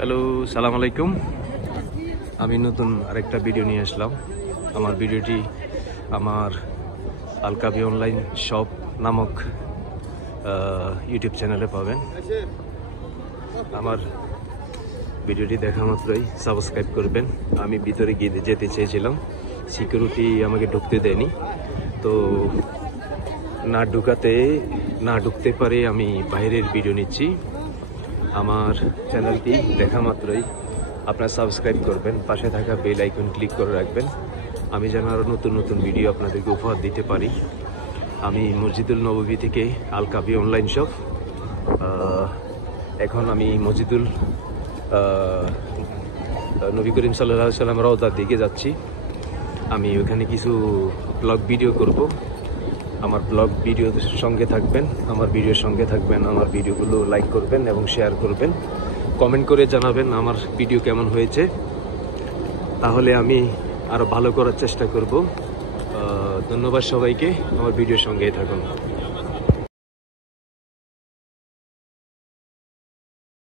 Hello, সালাম আলাইকুম। আমি নতুন আরেকটা ভিডিও নিয়ে আসলাম। আমার ভিডিওটি আমার আলকাবি অনলাইন শপ নামক ইউটিউব চ্যানেলে পাবেন। আমার ভিডিওটি দেখা মাত্রই সাবস্ক্রাইব করবেন। আমি ভিতরে গিয়ে যেতে চেয়েছিলাম, সিকিউরিটি আমাকে ঢুকতে দেয়নি, তো না ঢুকতে পারে আমি বাইরের ভিডিও নিচ্ছি। আমার চ্যানেলটি দেখা মাত্রই আপনারা সাবস্ক্রাইব করবেন, পাশে থাকা বেল আইকন ক্লিক করে রাখবেন, আমি যেন আরও নতুন নতুন ভিডিও আপনাদেরকে উপহার দিতে পারি। আমি মসজিদুল নববী থেকে আলকাবি অনলাইন শপ। এখন আমি মসজিদুল নবী করিম সাল্লাল্লাহু আলাইহি সাল্লাম রওজার দিকে যাচ্ছি। আমি ওখানে কিছু ব্লগ ভিডিও করব। আমার ব্লগ ভিডিওর সঙ্গে থাকবেন, আমার ভিডিওর সঙ্গে থাকবেন। আমার ভিডিওগুলো লাইক করবেন এবং শেয়ার করবেন, কমেন্ট করে জানাবেন আমার ভিডিও কেমন হয়েছে, তাহলে আমি আরও ভালো করার চেষ্টা করব। ধন্যবাদ সবাইকে, আমার ভিডিওর সঙ্গেই থাকুন।